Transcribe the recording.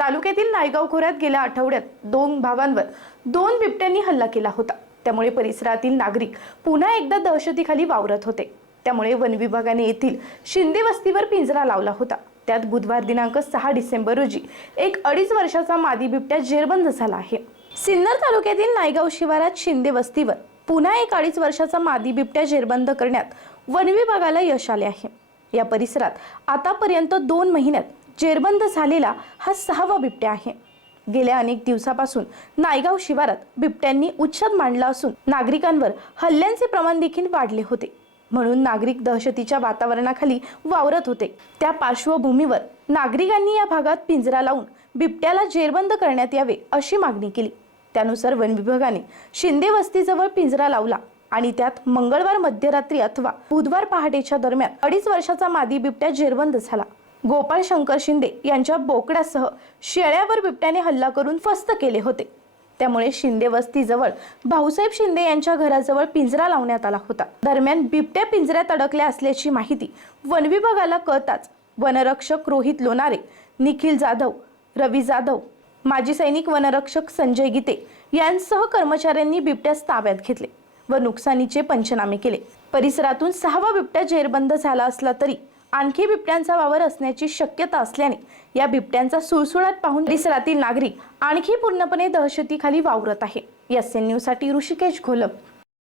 तालुक्यातील नायगाव खोऱ्यात गेल्या आठवड्यात दोन भावांवर दोन बिबट्यांनी हल्ला केला होता. त्यामुळे परिसरातील नागरिक पुन्हा एकदा दहशतीखाली वावरत होते. त्यामुळे वन विभागाने येथील शिंदे वस्तीवर पिंजरा लावला होता. त्यात बुधवार दिनांक सहा डिसेंबर रोजी एक अडीच वर्षाचा मादी बिबट्या जेरबंद झाला आहे. सिन्नर तालुक्यातील नायगाव शिवारात शिंदे वस्तीवर पुन्हा एक अडीच वर्षाचा मादी बिबट्या जेरबंद करण्यात वन विभागाला यश आले आहे. या परिसरात आतापर्यंत दोन महिन्यात जेरबंद झालेला हा सहावा बिबट्या आहे. गेल्या अनेक दिवसापासून नायगाव शिवारात बिबट्यांनी उच्छाद मांडला असून नागरिकांवर हल्ल्यांचे प्रमाण देखील वाढले होते. म्हणून नागरिक दहशतीच्या वातावरणाखाली वावरत होते. त्या पार्श्वभूमीवर नागरिकांनी या भागात पिंजरा लावून बिबट्याला जेरबंद करण्यात यावे अशी मागणी केली. त्यानुसार वन विभागाने शिंदे वस्तीजवळ पिंजरा लावला आणि त्यात मंगळवार मध्यरात्री अथवा बुधवार पहाटेच्या दरम्यान अडीच वर्षाचा मादी बिबट्या जेरबंद झाला. गोपाळ शंकर शिंदे यांच्या बोकड्यासह शेळ्यावर बिबट्याने हल्ला करून फस्त केले होते. त्यामुळे शिंदे वस्तीजवळ भाऊसाहेब शिंदे यांच्या घराजवळ पिंजरा लावण्यात आला होता. दरम्यान बिबट्या पिंजऱ्यात अडकल्या असल्याची माहिती वन विभागाला कळताच वनरक्षक रोहित लोणारे निखिल जाधव रवी जाधव माजी सैनिक वनरक्षक संजय गीते यांसह कर्मचाऱ्यांनी बिबट्यास ताब्यात घेतले व नुकसानीचे पंचनामे केले. परिसरातून सहावा बिबट्या जेरबंद झाला असला तरी आणखी बिबट्यांचा वावर असण्याची शक्यता असल्याने या बिबट्यांचा सुळसुळाट पाहून परिसरातील नागरिक आणखी पूर्णपणे दहशतीखाली वावरत आहे. एस एन न्यूजसाठी ऋषिकेश घोलप.